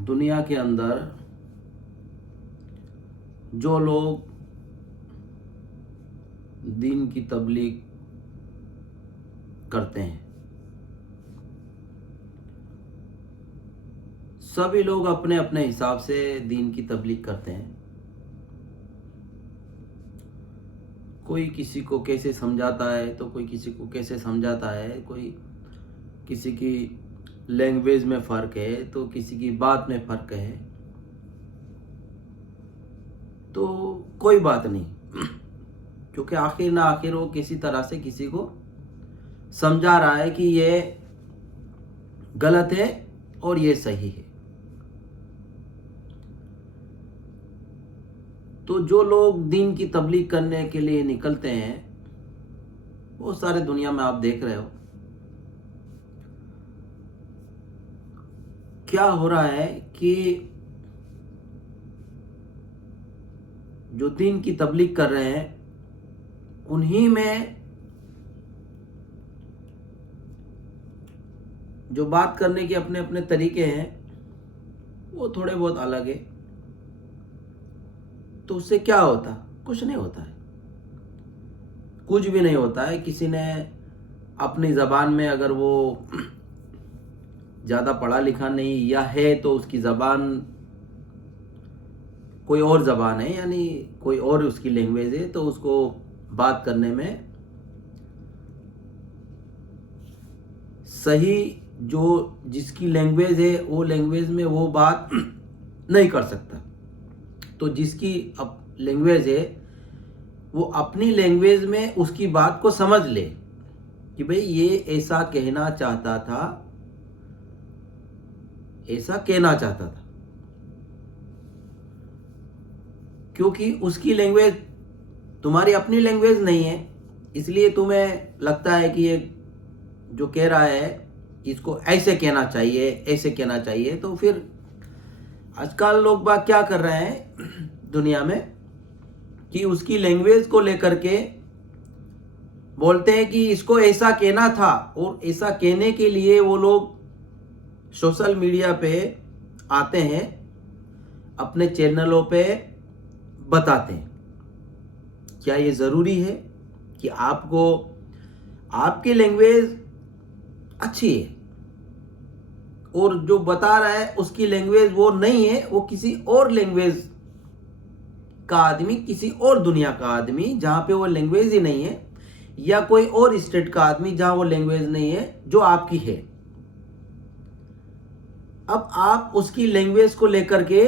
दुनिया के अंदर जो लोग दीन की तबलीग करते हैं, सभी लोग अपने अपने हिसाब से दीन की तबलीग करते हैं। कोई किसी को कैसे समझाता है तो कोई किसी को कैसे समझाता है, कोई किसी की लैंग्वेज में फ़र्क है तो किसी की बात में फ़र्क है, तो कोई बात नहीं, क्योंकि आखिर ना आखिर वो किसी तरह से किसी को समझा रहा है कि ये गलत है और ये सही है। तो जो लोग दीन की तबलीग करने के लिए निकलते हैं, वो सारे दुनिया में आप देख रहे हो क्या हो रहा है कि जो दीन की तबलीग कर रहे हैं उन्हीं में जो बात करने के अपने अपने तरीके हैं वो थोड़े बहुत अलग है। तो उससे क्या होता? कुछ नहीं होता है, कुछ भी नहीं होता है। किसी ने अपनी ज़बान में, अगर वो ज़्यादा पढ़ा लिखा नहीं या है तो उसकी ज़बान कोई और ज़बान है, यानी कोई और उसकी लैंग्वेज है, तो उसको बात करने में सही जो जिसकी लैंग्वेज है वो लैंग्वेज में वो बात नहीं कर सकता। तो जिसकी लैंग्वेज है वो अपनी लैंग्वेज में उसकी बात को समझ ले कि भाई ये ऐसा कहना चाहता था, ऐसा कहना चाहता था, क्योंकि उसकी लैंग्वेज तुम्हारी अपनी लैंग्वेज नहीं है, इसलिए तुम्हें लगता है कि ये जो कह रहा है इसको ऐसे कहना चाहिए, ऐसे कहना चाहिए। तो फिर आजकल लोग बात क्या कर रहे हैं दुनिया में कि उसकी लैंग्वेज को लेकर के बोलते हैं कि इसको ऐसा कहना था, और ऐसा कहने के लिए वो लोग सोशल मीडिया पे आते हैं, अपने चैनलों पे बताते हैं। क्या ये ज़रूरी है कि आपको आपकी लैंग्वेज अच्छी है और जो बता रहा है उसकी लैंग्वेज वो नहीं है, वो किसी और लैंग्वेज का आदमी, किसी और दुनिया का आदमी जहाँ पे वो लैंग्वेज ही नहीं है, या कोई और स्टेट का आदमी जहाँ वो लैंग्वेज नहीं है जो आपकी है। अब आप उसकी लैंग्वेज को लेकर के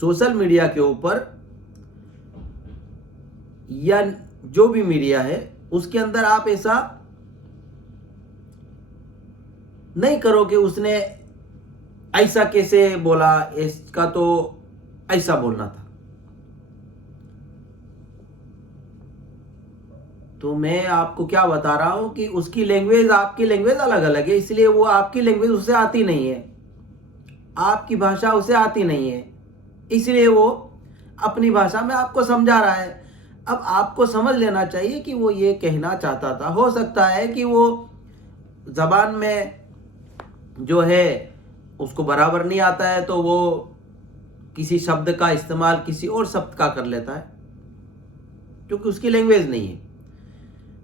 सोशल मीडिया के ऊपर या जो भी मीडिया है उसके अंदर आप ऐसा नहीं करो कि उसने ऐसा कैसे बोला, इसका तो ऐसा बोलना था। तो मैं आपको क्या बता रहा हूं कि उसकी लैंग्वेज आपकी लैंग्वेज अलग अलग है, इसलिए वो आपकी लैंग्वेज उसे आती नहीं है, आपकी भाषा उसे आती नहीं है, इसलिए वो अपनी भाषा में आपको समझा रहा है। अब आपको समझ लेना चाहिए कि वो ये कहना चाहता था। हो सकता है कि वो ज़बान में जो है उसको बराबर नहीं आता है, तो वो किसी शब्द का इस्तेमाल किसी और शब्द का कर लेता है क्योंकि उसकी लैंग्वेज नहीं है।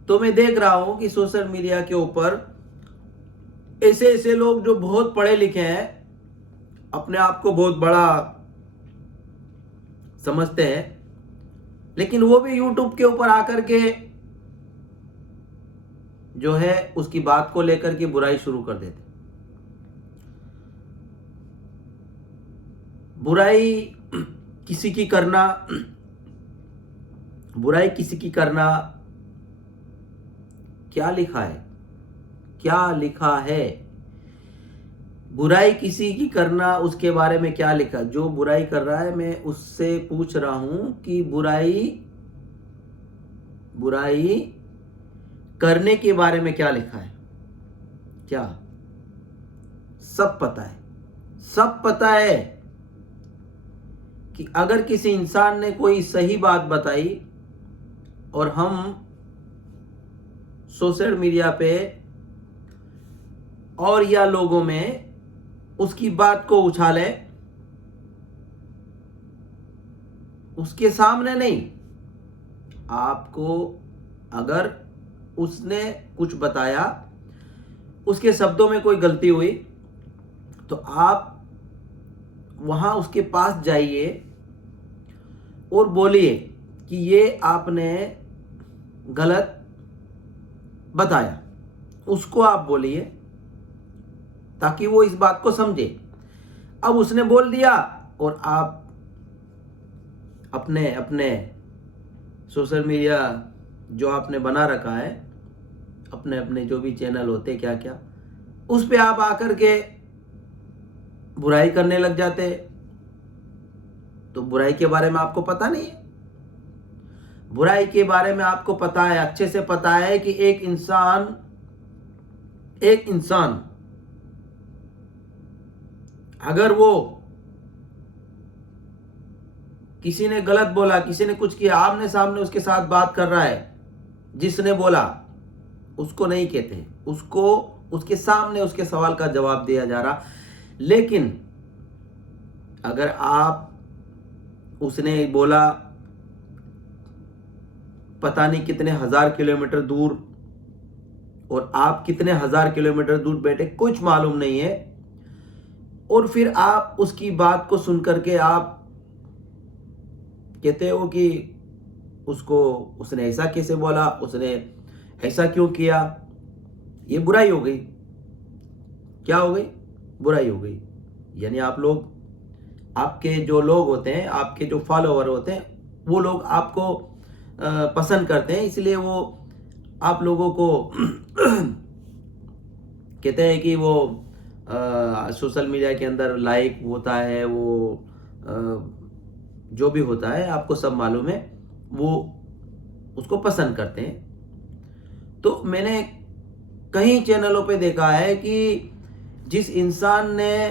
तो मैं देख रहा हूं कि सोशल मीडिया के ऊपर ऐसे ऐसे लोग जो बहुत पढ़े लिखे हैं, अपने आप को बहुत बड़ा समझते हैं, लेकिन वो भी यूट्यूब के ऊपर आकर के जो है उसकी बात को लेकर के बुराई शुरू कर देते। बुराई किसी की करना, बुराई किसी की करना, क्या लिखा है, क्या लिखा है, बुराई किसी की करना, उसके बारे में क्या लिखा? जो बुराई कर रहा है मैं उससे पूछ रहा हूं कि बुराई करने के बारे में क्या लिखा है? क्या सब पता है? सब पता है कि अगर किसी इंसान ने कोई सही बात बताई और हम सोशल मीडिया पे और या लोगों में उसकी बात को उछाले, उसके सामने नहीं। आपको अगर उसने कुछ बताया, उसके शब्दों में कोई गलती हुई, तो आप वहां उसके पास जाइए और बोलिए कि ये आपने गलत बताया। उसको आप बोलिए ताकि वो इस बात को समझे। अब उसने बोल दिया और आप अपने अपने सोशल मीडिया जो आपने बना रखा है, अपने अपने जो भी चैनल होते क्या क्या, उस पे आप आकर के बुराई करने लग जाते। तो बुराई के बारे में आपको पता नहीं है। बुराई के बारे में आपको पता है, अच्छे से पता है कि एक इंसान अगर वो किसी ने गलत बोला, किसी ने कुछ किया, आमने सामने उसके साथ बात कर रहा है, जिसने बोला उसको नहीं कहते, उसको उसके सामने उसके सवाल का जवाब दिया जा रहा। लेकिन अगर आप, उसने बोला पता नहीं कितने हजार किलोमीटर दूर और आप कितने हजार किलोमीटर दूर बैठे, कुछ मालूम नहीं है, और फिर आप उसकी बात को सुनकर के आप कहते हो कि उसने ऐसा कैसे बोला, उसने ऐसा क्यों किया, ये बुराई हो गई। क्या हो गई? बुराई हो गई। यानी आप लोग, आपके जो लोग होते हैं, आपके जो फॉलोअर होते हैं, वो लोग आपको पसंद करते हैं, इसलिए वो आप लोगों को कहते हैं कि वो सोशल मीडिया के अंदर लाइक होता है, वो जो भी होता है आपको सब मालूम है, वो उसको पसंद करते हैं। तो मैंने कई चैनलों पे देखा है कि जिस इंसान ने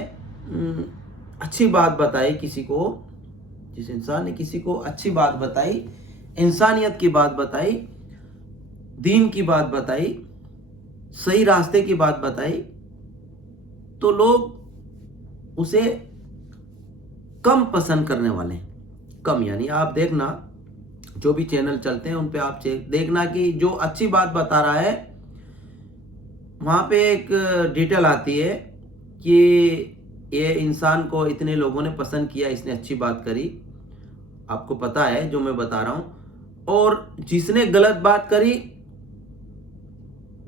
अच्छी बात बताई किसी को, जिस इंसान ने किसी को अच्छी बात बताई, इंसानियत की बात बताई, दीन की बात बताई, सही रास्ते की बात बताई, तो लोग उसे कम पसंद करने वाले हैं। कम, यानी आप देखना जो भी चैनल चलते हैं उन पे आप देखना कि जो अच्छी बात बता रहा है वहां पे एक डिटेल आती है कि ये इंसान को इतने लोगों ने पसंद किया, इसने अच्छी बात करी। आपको पता है जो मैं बता रहा हूं। और जिसने गलत बात करी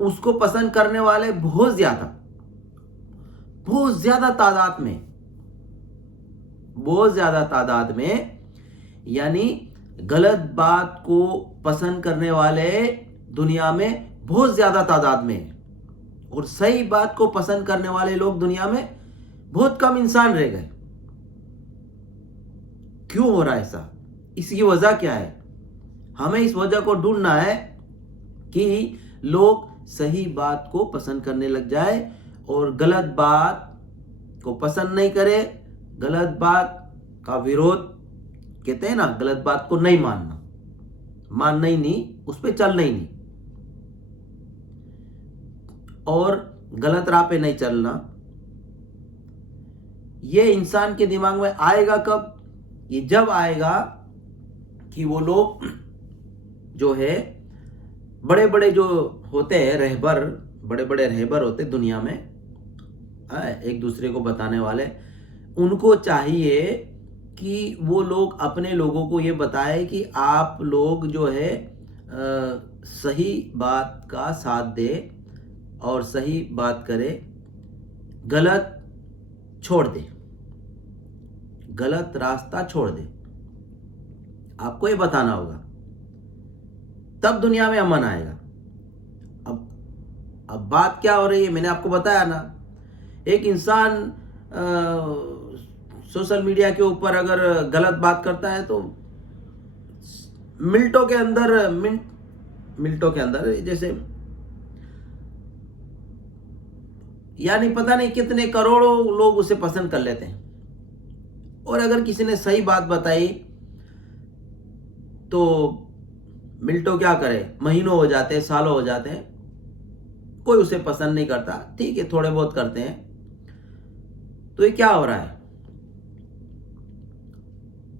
उसको पसंद करने वाले बहुत ज्यादा तादाद में, यानी गलत बात को पसंद करने वाले दुनिया में बहुत ज्यादा तादाद में, और सही बात को पसंद करने वाले लोग दुनिया में बहुत कम इंसान रह गए। क्यों हो रहा है ऐसा? इसकी वजह क्या है? हमें इस वजह को ढूंढना है कि लोग सही बात को पसंद करने लग जाए और गलत बात को पसंद नहीं करे, गलत बात का विरोध, कहते हैं ना, गलत बात को नहीं मानना ही नहीं, उस पर चलना ही नहीं, और गलत राह पे नहीं चलना। ये इंसान के दिमाग में आएगा कब? ये जब आएगा कि वो लोग जो है बड़े बड़े जो होते हैं रहबर, बड़े बड़े रहबर होते दुनिया में, एक दूसरे को बताने वाले, उनको चाहिए कि वो लोग अपने लोगों को ये बताए कि आप लोग जो है सही बात का साथ दे और सही बात करे, गलत छोड़ दे, गलत रास्ता छोड़ दे। आपको ये बताना होगा, तब दुनिया में अमन आएगा। अब बात क्या हो रही है, मैंने आपको बताया ना, एक इंसान सोशल मीडिया के ऊपर अगर गलत बात करता है तो मिनटों के अंदर जैसे, यानी पता नहीं कितने करोड़ों लोग उसे पसंद कर लेते हैं। और अगर किसी ने सही बात बताई तो मिनटों क्या करे, महीनों हो जाते हैं, सालों हो जाते हैं, कोई उसे पसंद नहीं करता। ठीक है, थोड़े बहुत करते हैं। तो ये क्या हो रहा है?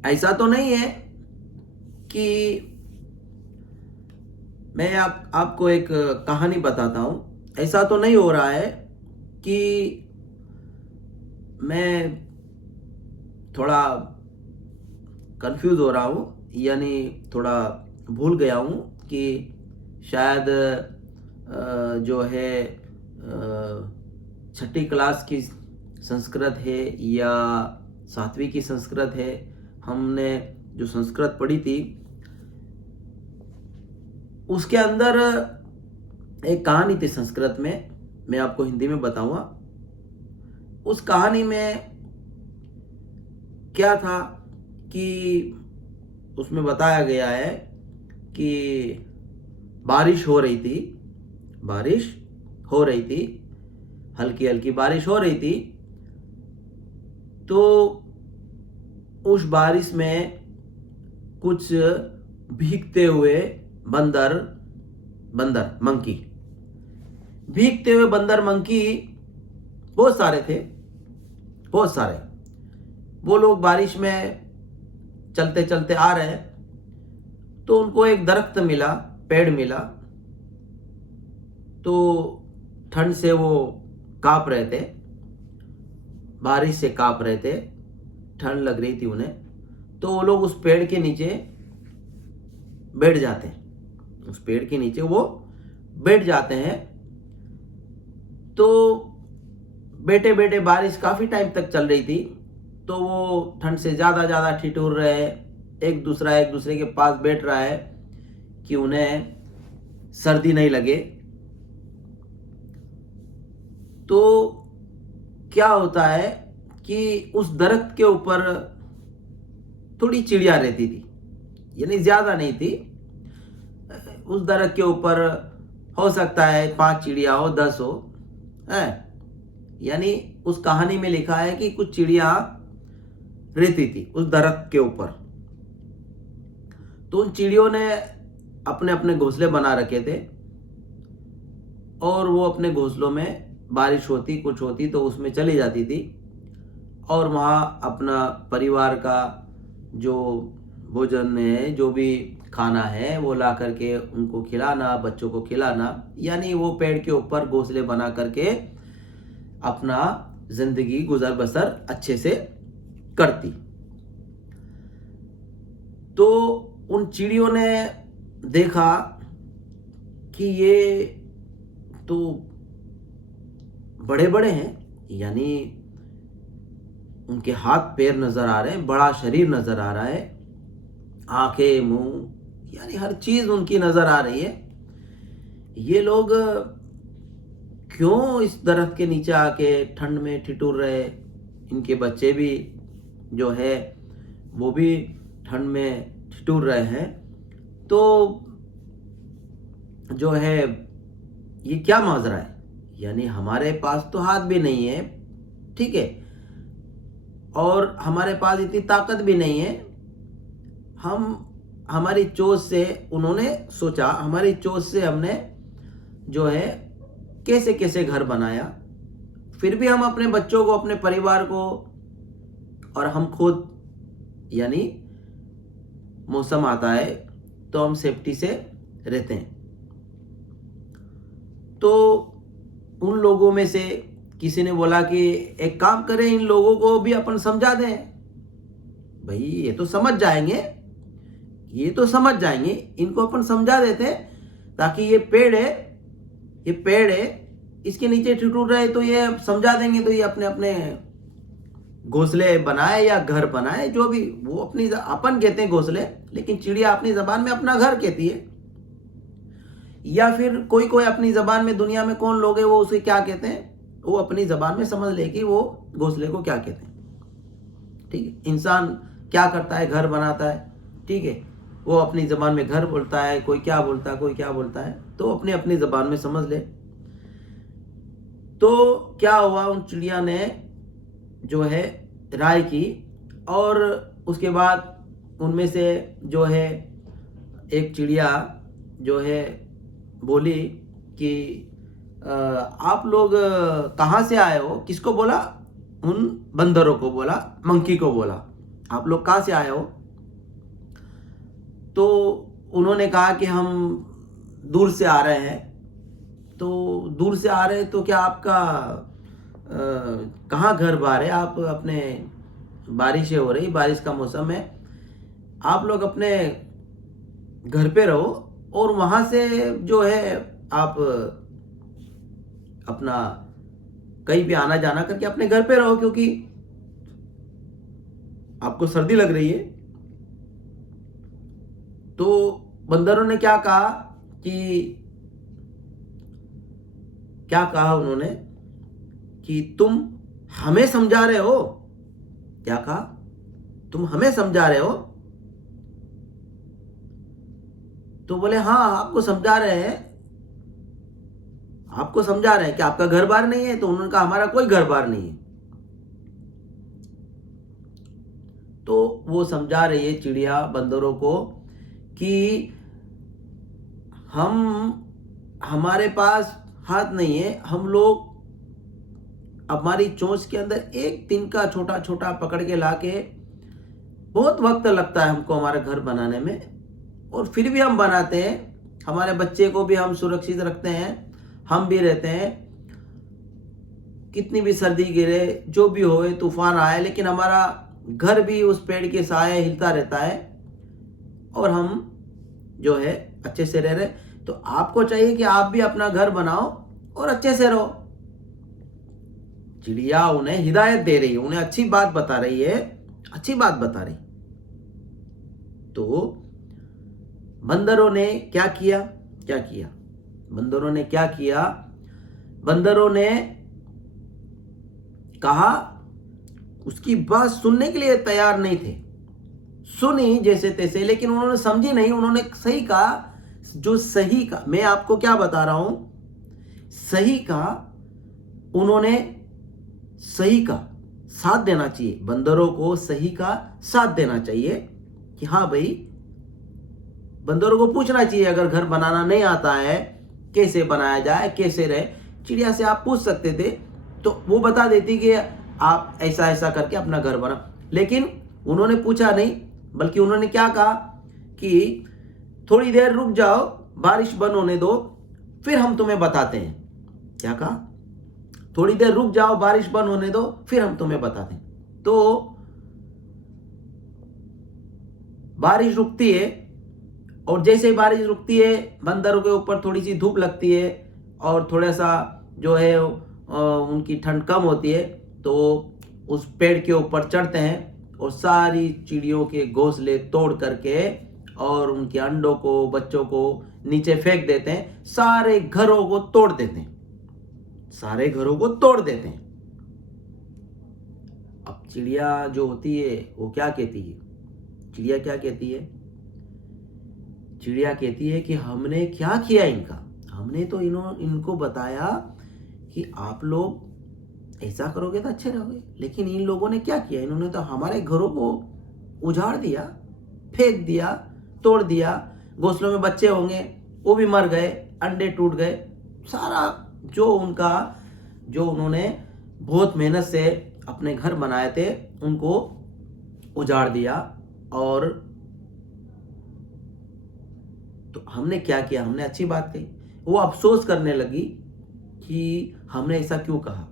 ऐसा तो नहीं है कि मैं आपको एक कहानी बताता हूं। ऐसा तो नहीं हो रहा है कि मैं थोड़ा कंफ्यूज हो रहा हूं, यानी थोड़ा भूल गया हूं कि शायद जो है छठी क्लास की संस्कृत है या सातवीं की संस्कृत है। हमने जो संस्कृत पढ़ी थी उसके अंदर एक कहानी थी संस्कृत में, मैं आपको हिंदी में बताऊंगा। उस कहानी में क्या था कि उसमें बताया गया है कि बारिश हो रही थी, हल्की हल्की बारिश हो रही थी। तो उस बारिश में कुछ भीगते हुए बंदर मंकी बहुत सारे थे, बहुत सारे। वो लोग बारिश में चलते चलते आ रहे हैं, तो उनको एक दरख्त मिला, पेड़ मिला। तो ठंड से वो कांप रहे थे, बारिश से कांप रहे थे, ठंड लग रही थी उन्हें। तो वो लोग उस पेड़ के नीचे बैठ जाते हैं, उस पेड़ के नीचे वो बैठ जाते हैं। तो बैठे बैठे बारिश काफी टाइम तक चल रही थी, तो वो ठंड से ज्यादा ठिठुर रहे हैं। एक दूसरे के पास बैठ रहा है कि उन्हें सर्दी नहीं लगे। तो क्या होता है कि उस दरख्त के ऊपर थोड़ी चिड़िया रहती थी, यानी ज्यादा नहीं थी। उस दरख्त के ऊपर हो सकता है 5 चिड़िया हो, 10 हो, है। यानी उस कहानी में लिखा है कि कुछ चिड़िया रहती थी उस दरख्त के ऊपर। तो उन चिड़ियों ने अपने अपने घोंसले बना रखे थे, और वो अपने घोंसलों में बारिश होती कुछ होती तो उसमें चली जाती थी, और वहाँ अपना परिवार का जो भोजन है, जो भी खाना है, वो ला करके उनको खिलाना, बच्चों को खिलाना। यानी वो पेड़ के ऊपर घोंसले बना करके अपना जिंदगी गुजर बसर अच्छे से करती। तो उन चिड़ियों ने देखा कि ये तो बड़े बड़े हैं, यानी उनके हाथ पैर नजर आ रहे हैं, बड़ा शरीर नजर आ रहा है, आंखें, मुंह, यानी हर चीज उनकी नजर आ रही है। ये लोग क्यों इस दरख्त के नीचे आके ठंड में ठिठुर रहे? इनके बच्चे भी जो है वो भी ठंड में ठिठुर रहे हैं। तो जो है ये क्या माजरा है? यानी हमारे पास तो हाथ भी नहीं है, ठीक है, और हमारे पास इतनी ताकत भी नहीं है। हमारी चोट से, उन्होंने सोचा, हमारी चोट से हमने जो है कैसे कैसे घर बनाया, फिर भी हम अपने बच्चों को, अपने परिवार को, और हम खुद, यानी मौसम आता है तो हम सेफ्टी से रहते हैं। तो उन लोगों में से किसी ने बोला कि एक काम करें, इन लोगों को भी अपन समझा दें। भाई ये तो समझ जाएंगे, इनको अपन समझा देते हैं, ताकि ये पेड़ है, इसके नीचे ठिठुर रहे तो ये समझा देंगे, तो ये अपने अपने घोंसले बनाए या घर बनाए, जो भी वो अपनी, अपन कहते हैं घोंसले, लेकिन चिड़िया अपनी जबान में अपना घर कहती है। या फिर कोई अपनी जबान में, दुनिया में कौन लोग है वो उसे क्या कहते हैं, वो अपनी जबान में समझ ले कि वो घोंसले को क्या कहते हैं। ठीक है, इंसान क्या करता है? घर बनाता है, ठीक है, वो अपनी जबान में घर बोलता है, कोई क्या बोलता है, तो अपनी अपनी जबान में समझ ले। तो क्या हुआ, उन चिड़िया ने जो है राय की, और उसके बाद उनमें से जो है एक चिड़िया जो है बोली कि आप लोग कहाँ से आए हो? किसको बोला? उन बंदरों को बोला, मंकी को बोला, आप लोग कहाँ से आए हो? तो उन्होंने कहा कि हम दूर से आ रहे हैं। तो दूर से आ रहे हैं तो क्या आपका कहाँ घर बार है? आप अपने, बारिशें हो रही, बारिश का मौसम है, आप लोग अपने घर पे रहो और वहाँ से जो है आप अपना कहीं भी आना जाना करके अपने घर पे रहो, क्योंकि आपको सर्दी लग रही है। तो बंदरों ने क्या कहा उन्होंने कि तुम हमें समझा रहे हो? क्या कहा? तुम हमें समझा रहे हो? तो बोले हाँ, आपको समझा रहे हैं, आपको समझा रहे हैं कि आपका घर बार नहीं है। तो उन्होंने कहा हमारा कोई घर बार नहीं है। तो वो समझा रही है चिड़िया बंदरों को कि हमारे पास हाथ नहीं है, हम लोग हमारी चोंच के अंदर एक तिनका छोटा छोटा पकड़ के लाके, बहुत वक्त लगता है हमको हमारा घर बनाने में, और फिर भी हम बनाते हैं। हमारे बच्चे को भी हम सुरक्षित रखते हैं, हम भी रहते हैं। कितनी भी सर्दी गिरे, जो भी होए, तूफान आए, लेकिन हमारा घर भी उस पेड़ के साए हिलता रहता है और हम जो है अच्छे से रह रहे। तो आपको चाहिए कि आप भी अपना घर बनाओ और अच्छे से रहो। चिड़िया उन्हें हिदायत दे रही है, उन्हें अच्छी बात बता रही है, अच्छी बात बता रही। तो बंदरों ने क्या किया? बंदरों ने क्या किया? बंदरों ने कहा, उसकी बात सुनने के लिए तैयार नहीं थे। सुनी जैसे तैसे, लेकिन उन्होंने समझी नहीं। उन्होंने सही कहा, जो सही का, मैं आपको क्या बता रहा हूं, सही का, उन्होंने सही का साथ देना चाहिए। बंदरों को सही का साथ देना चाहिए कि हाँ भाई, बंदरों को पूछना चाहिए, अगर घर बनाना नहीं आता है, कैसे बनाया जाए, कैसे रहे। चिड़िया से आप पूछ सकते थे, तो वो बता देती कि आप ऐसा ऐसा करके अपना घर बना। लेकिन उन्होंने पूछा नहीं, बल्कि उन्होंने क्या कहा कि थोड़ी देर रुक जाओ, बारिश बंद होने दो, फिर हम तुम्हें बताते हैं। क्या कहा? थोड़ी देर रुक जाओ, बारिश बंद होने दो, फिर हम तुम्हें बताते हैं। तो बारिश रुकती है, और जैसे ही बारिश रुकती है, बंदरों के ऊपर थोड़ी सी धूप लगती है और थोड़ा सा जो है उनकी ठंड कम होती है। तो उस पेड़ के ऊपर चढ़ते हैं और सारी चिड़ियों के घोंसले तोड़ करके और उनके अंडों को, बच्चों को नीचे फेंक देते हैं। सारे घरों को तोड़ देते हैं, सारे घरों को तोड़ देते हैं। अब चिड़िया जो होती है वो क्या कहती है? चिड़िया क्या कहती है? चिड़िया कहती है कि हमने क्या किया इनका? हमने तो इनको बताया कि आप लोग ऐसा करोगे तो अच्छे रहोगे, लेकिन इन लोगों ने क्या किया? इन्होंने तो हमारे घरों को उजाड़ दिया, फेंक दिया, तोड़ दिया। घोंसलों में बच्चे होंगे, वो भी मर गए, अंडे टूट गए। सारा जो उन्होंने बहुत मेहनत से अपने घर बनाए थे, उनको उजाड़ दिया। और तो हमने क्या किया? हमने अच्छी बात कही। वो अफसोस करने लगी कि हमने ऐसा क्यों कहा।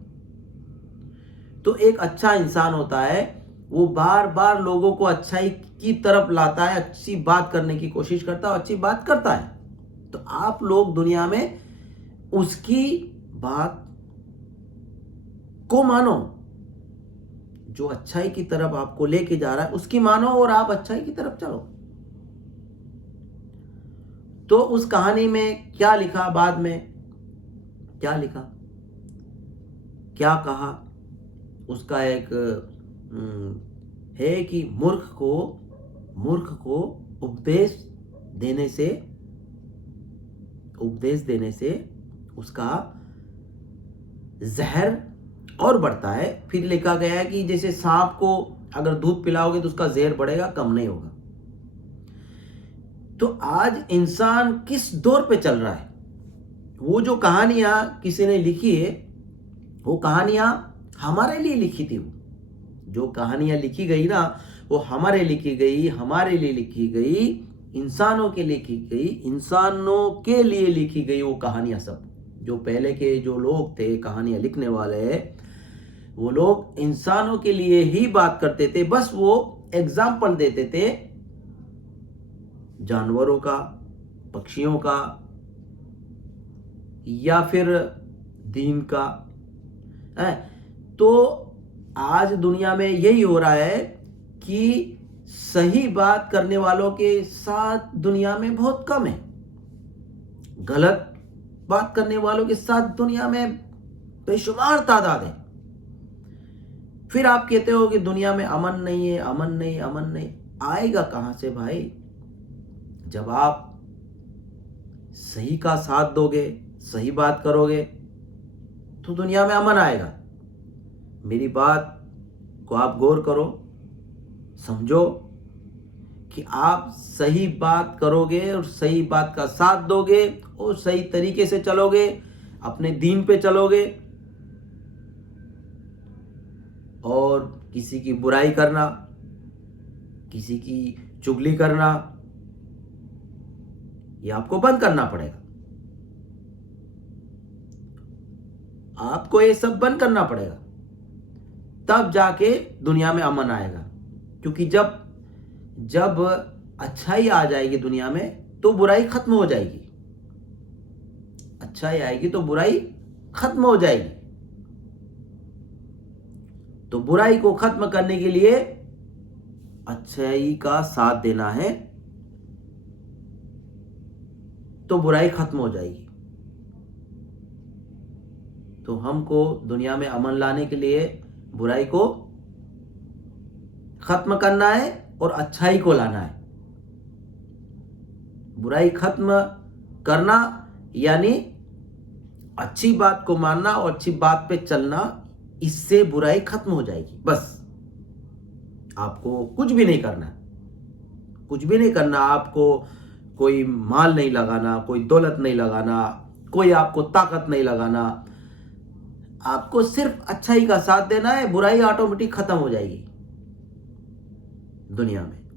तो एक अच्छा इंसान होता है, वो बार बार लोगों को अच्छाई की तरफ लाता है, अच्छी बात करने की कोशिश करता है और अच्छी बात करता है। तो आप लोग दुनिया में उसकी बात को मानो, जो अच्छाई की तरफ आपको लेके जा रहा है उसकी मानो और आप अच्छाई की तरफ चलो। तो उस कहानी में क्या लिखा, बाद में क्या लिखा, क्या कहा, उसका एक है कि मूर्ख को उपदेश देने से उसका जहर और बढ़ता है। फिर लिखा गया है कि जैसे सांप को अगर दूध पिलाओगे तो उसका जहर बढ़ेगा, कम नहीं होगा। तो आज इंसान किस दौर पे चल रहा है? वो जो कहानियां किसी ने लिखी है, वो कहानियां हमारे लिए लिखी थी। वो जो कहानियां लिखी गई ना, वो हमारे लिखी गई, हमारे लिए लिखी गई, इंसानों के लिखी गई, इंसानों के लिए लिखी गई वो कहानियां सब। जो पहले के जो लोग थे कहानियां लिखने वाले, वो लोग इंसानों के लिए ही बात करते थे। बस वो एग्जाम्पल देते थे जानवरों का, पक्षियों का, या फिर दीन का है। तो आज दुनिया में यही हो रहा है कि सही बात करने वालों के साथ दुनिया में बहुत कम है, गलत बात करने वालों के साथ दुनिया में बेशुमार तादाद है। फिर आप कहते हो कि दुनिया में अमन नहीं है, अमन नहीं, अमन नहीं। आएगा कहां से भाई? जब आप सही का साथ दोगे, सही बात करोगे, तो दुनिया में अमन आएगा। मेरी बात को आप गौर करो, समझो कि आप सही बात करोगे और सही बात का साथ दोगे और सही तरीके से चलोगे, अपने दीन पे चलोगे, और किसी की बुराई करना, किसी की चुगली करना, ये आपको बंद करना पड़ेगा। आपको ये सब बंद करना पड़ेगा, तब जाके दुनिया में अमन आएगा। क्योंकि जब अच्छाई आ जाएगी दुनिया में, तो बुराई खत्म हो जाएगी। अच्छाई आएगी तो बुराई खत्म हो जाएगी। तो बुराई को खत्म करने के लिए अच्छाई का साथ देना है, तो बुराई खत्म हो जाएगी। तो हमको दुनिया में अमन लाने के लिए बुराई को खत्म करना है और अच्छाई को लाना है। बुराई खत्म करना यानी अच्छी बात को मानना और अच्छी बात पे चलना, इससे बुराई खत्म हो जाएगी। बस आपको कुछ भी नहीं करना, कुछ भी नहीं करना। आपको कोई माल नहीं लगाना, कोई दौलत नहीं लगाना, कोई आपको ताकत नहीं लगाना। आपको सिर्फ अच्छाई का साथ देना है, बुराई ऑटोमेटिक खत्म हो जाएगी दुनिया में।